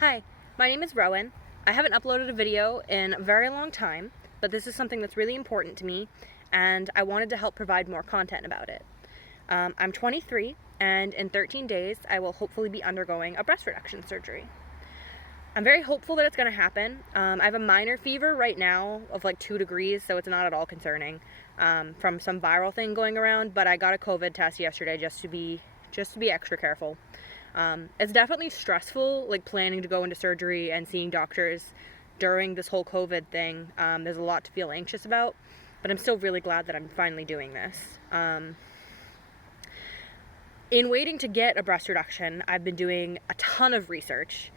Hi, my name is Rowan. I haven't uploaded a video in a very long time, but this is something that's really important to me, and I wanted to help provide more content about it. I'm 23, and in 13 days, I will hopefully be undergoing a breast reduction surgery. I'm very hopeful that it's going to happen. I have a minor fever right now of like 2 degrees, so it's not at all concerning from some viral thing going around, but I got a COVID test yesterday just to be extra careful. It's definitely stressful, like planning to go into surgery and seeing doctors during this whole COVID thing. There's a lot to feel anxious about, but I'm still really glad that I'm finally doing this. In waiting to get a breast reduction, I've been doing a ton of research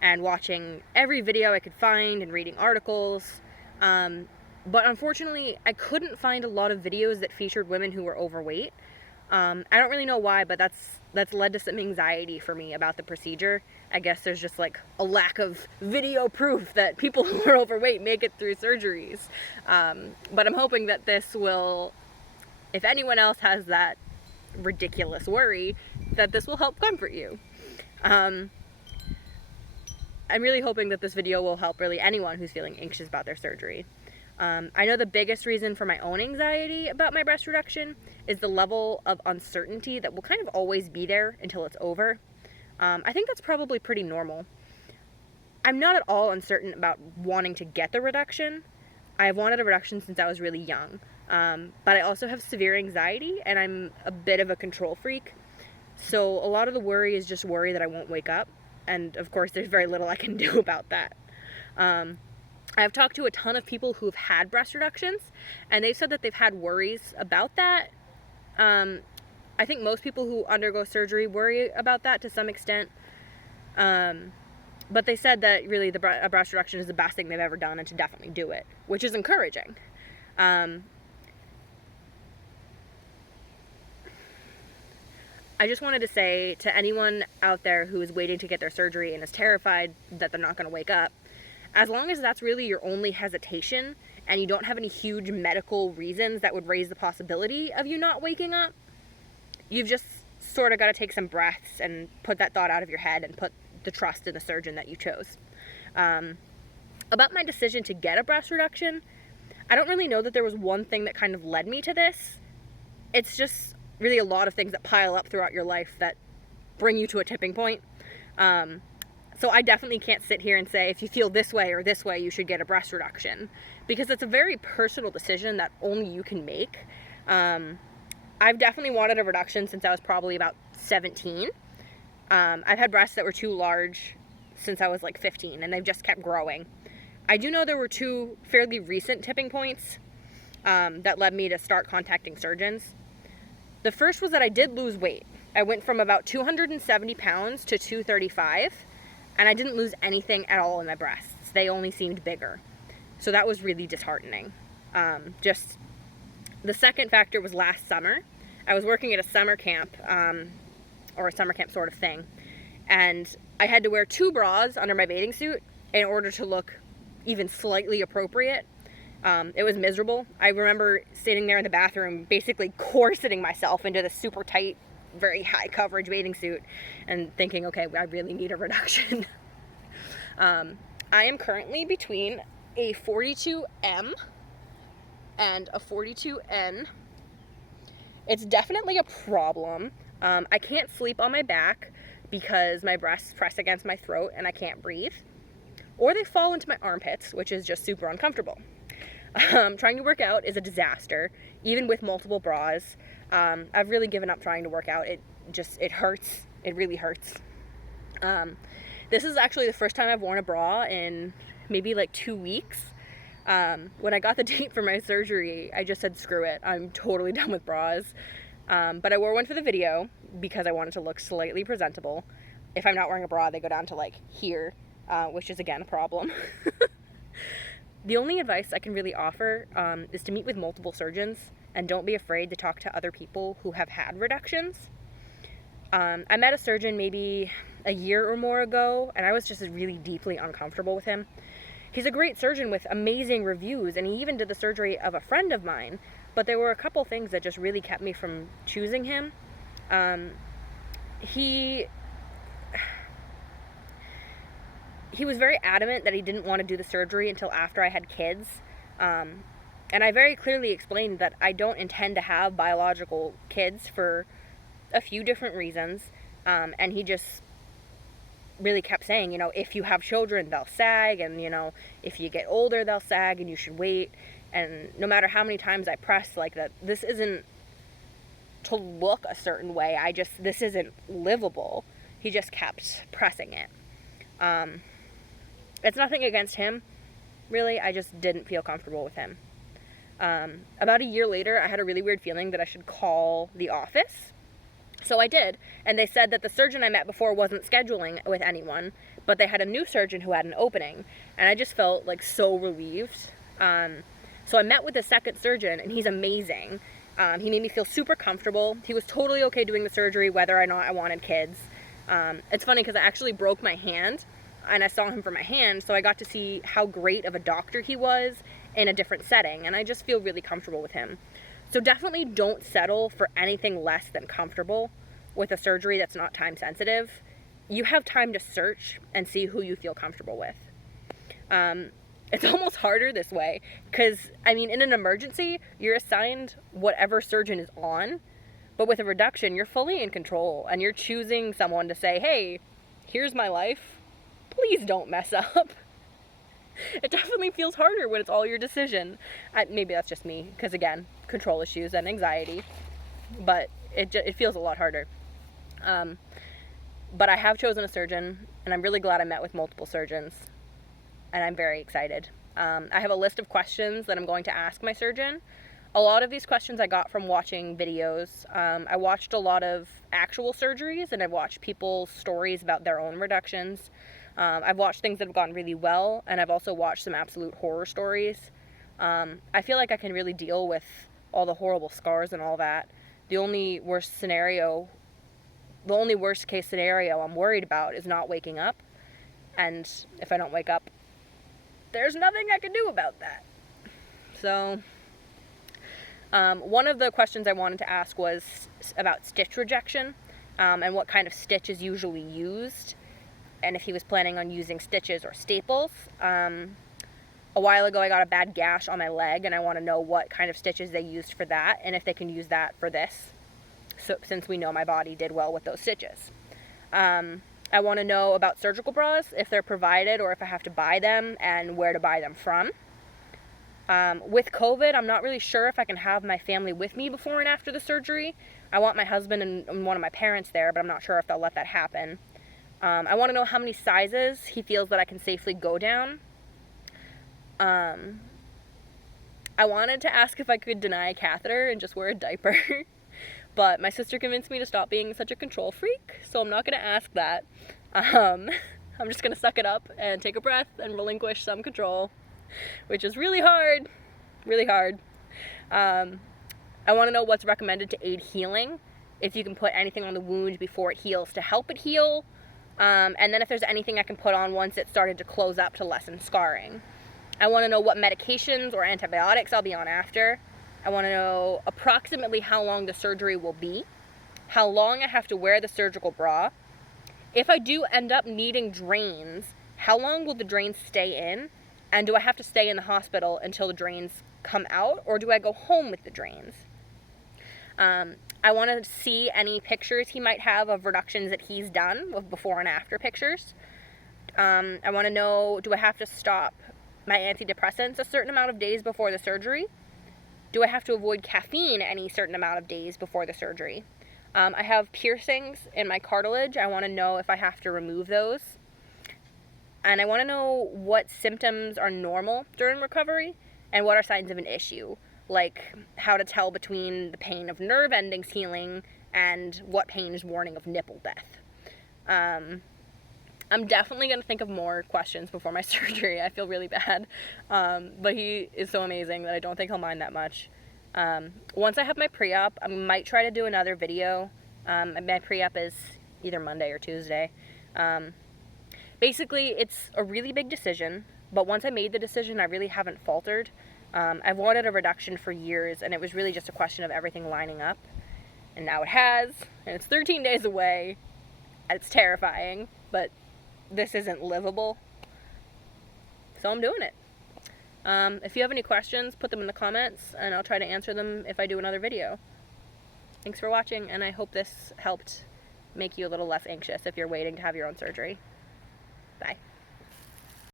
and watching every video I could find and reading articles. But unfortunately, I couldn't find a lot of videos that featured women who were overweight. I don't really know why, but that's led to some anxiety for me about the procedure. I guess there's just like a lack of video proof that people who are overweight make it through surgeries. But I'm hoping that this will, if anyone else has that ridiculous worry, that this will help comfort you. I'm really hoping that this video will help really anyone who's feeling anxious about their surgery. I know the biggest reason for my own anxiety about my breast reduction is the level of uncertainty that will kind of always be there until it's over. I think that's probably pretty normal. I'm not at all uncertain about wanting to get the reduction. I have wanted a reduction since I was really young. But I also have severe anxiety and I'm a bit of a control freak. So a lot of the worry is just worry that I won't wake up. And of course, there's very little I can do about that. I've talked to a ton of people who've had breast reductions, and they've said that they've had worries about that. I think most people who undergo surgery worry about that to some extent. But they said that really a breast reduction is the best thing they've ever done and to definitely do it, which is encouraging. I just wanted to say to anyone out there who is waiting to get their surgery and is terrified that they're not going to wake up, as long as that's really your only hesitation and you don't have any huge medical reasons that would raise the possibility of you not waking up, you've just sort of got to take some breaths and put that thought out of your head and put the trust in the surgeon that you chose. About my decision to get a breast reduction, I don't really know that there was one thing that kind of led me to this. It's just really a lot of things that pile up throughout your life that bring you to a tipping point. So I definitely can't sit here and say if you feel this way or this way, you should get a breast reduction, because it's a very personal decision that only you can make. I've definitely wanted a reduction since I was probably about 17. I've had breasts that were too large since I was like 15, and they've just kept growing. I do know there were 2 fairly recent tipping points that led me to start contacting surgeons. The first was that I did lose weight. I went from about 270 pounds to 235, and I didn't lose anything at all in my breasts. They only seemed bigger. So that was really disheartening. Just the second factor was last summer. I was working at a summer camp, or a summer camp sort of thing, and I had to wear 2 bras under my bathing suit in order to look even slightly appropriate. It was miserable. I remember sitting there in the bathroom, basically corseting myself into the super tight, very high coverage bathing suit and thinking, okay, I really need a reduction. I am currently between a 42M and a 42N. It's definitely a problem. I can't sleep on my back because my breasts press against my throat and I can't breathe. Or they fall into my armpits, which is just super uncomfortable. Trying to work out is a disaster, even with multiple bras. I've really given up trying to work out. It hurts. It really hurts. This is actually the first time I've worn a bra in maybe like 2 weeks. When I got the date for my surgery, I just said, screw it. I'm totally done with bras. But I wore one for the video because I wanted to look slightly presentable. If I'm not wearing a bra, they go down to like here, which is again a problem. The only advice I can really offer is to meet with multiple surgeons and don't be afraid to talk to other people who have had reductions. I met a surgeon maybe a year or more ago, and I was just really deeply uncomfortable with him. He's a great surgeon with amazing reviews, and he even did the surgery of a friend of mine, but there were a couple things that just really kept me from choosing him. He he was very adamant that he didn't want to do the surgery until after I had kids. And I very clearly explained that I don't intend to have biological kids for a few different reasons. And he just really kept saying, you know, if you have children, they'll sag, and, you know, if you get older, they'll sag, and you should wait. And no matter how many times I pressed, like, that this isn't to look a certain way, this isn't livable. He just kept pressing it. It's nothing against him, really. I just didn't feel comfortable with him. About a year later, I had a really weird feeling that I should call the office. So I did, and they said that the surgeon I met before wasn't scheduling with anyone, but they had a new surgeon who had an opening, and I just felt like so relieved. So I met with the second surgeon, and he's amazing. He made me feel super comfortable. He was totally okay doing the surgery whether or not I wanted kids. It's funny because I actually broke my hand, and I saw him for my hand, so I got to see how great of a doctor he was in a different setting, and I just feel really comfortable with him. So definitely don't settle for anything less than comfortable with a surgery that's not time sensitive. You have time to search and see who you feel comfortable with. It's almost harder this way because, I mean, in an emergency, you're assigned whatever surgeon is on, but with a reduction, you're fully in control, and you're choosing someone to say, hey, here's my life, please don't mess up. It definitely feels harder when it's all your decision. Maybe that's just me, because again, control issues and anxiety, but it feels a lot harder. But I have chosen a surgeon, and I'm really glad I met with multiple surgeons, and I'm very excited. I have a list of questions that I'm going to ask my surgeon. A lot of these questions I got from watching videos. I watched a lot of actual surgeries, and I've watched people's stories about their own reductions. I've watched things that have gone really well, and I've also watched some absolute horror stories. I feel like I can really deal with all the horrible scars and all that. The only worst case scenario I'm worried about is not waking up. And if I don't wake up, there's nothing I can do about that. So, one of the questions I wanted to ask was about stitch rejection, and what kind of stitch is usually used, and if he was planning on using stitches or staples. A while ago I got a bad gash on my leg, and I want to know what kind of stitches they used for that, and if they can use that for this, so since we know my body did well with those stitches. I want to know about surgical bras, if they're provided or if I have to buy them, and where to buy them from. With COVID, I'm not really sure if I can have my family with me before and after the surgery. I want my husband and one of my parents there, but I'm not sure if they'll let that happen. I want to know how many sizes he feels that I can safely go down. I wanted to ask if I could deny a catheter and just wear a diaper, but my sister convinced me to stop being such a control freak, so I'm not going to ask that. I'm just going to suck it up and take a breath and relinquish some control, which is really hard, really hard. I want to know what's recommended to aid healing, if you can put anything on the wound before it heals to help it heal, and then if there's anything I can put on once it started to close up to lessen scarring. I want to know what medications or antibiotics I'll be on after. I want to know approximately how long the surgery will be, how long I have to wear the surgical bra. If I do end up needing drains, how long will the drains stay in? And do I have to stay in the hospital until the drains come out, or do I go home with the drains? I want to see any pictures he might have of reductions that he's done, with before and after pictures. I want to know, do I have to stop my antidepressants a certain amount of days before the surgery? Do I have to avoid caffeine any certain amount of days before the surgery? I have piercings in my cartilage. I want to know if I have to remove those. And I want to know what symptoms are normal during recovery and what are signs of an issue, like how to tell between the pain of nerve endings healing and what pain is warning of nipple death. I'm definitely going to think of more questions before my surgery. I feel really bad. But he is so amazing that I don't think he'll mind that much. Once I have my pre-op, I might try to do another video. My pre-op is either Monday or Tuesday. Basically, it's a really big decision, but once I made the decision, I really haven't faltered. I've wanted a reduction for years, and it was really just a question of everything lining up. And now it has, and it's 13 days away, and it's terrifying, but this isn't livable. So I'm doing it. If you have any questions, put them in the comments, and I'll try to answer them if I do another video. Thanks for watching, and I hope this helped make you a little less anxious if you're waiting to have your own surgery. Bye.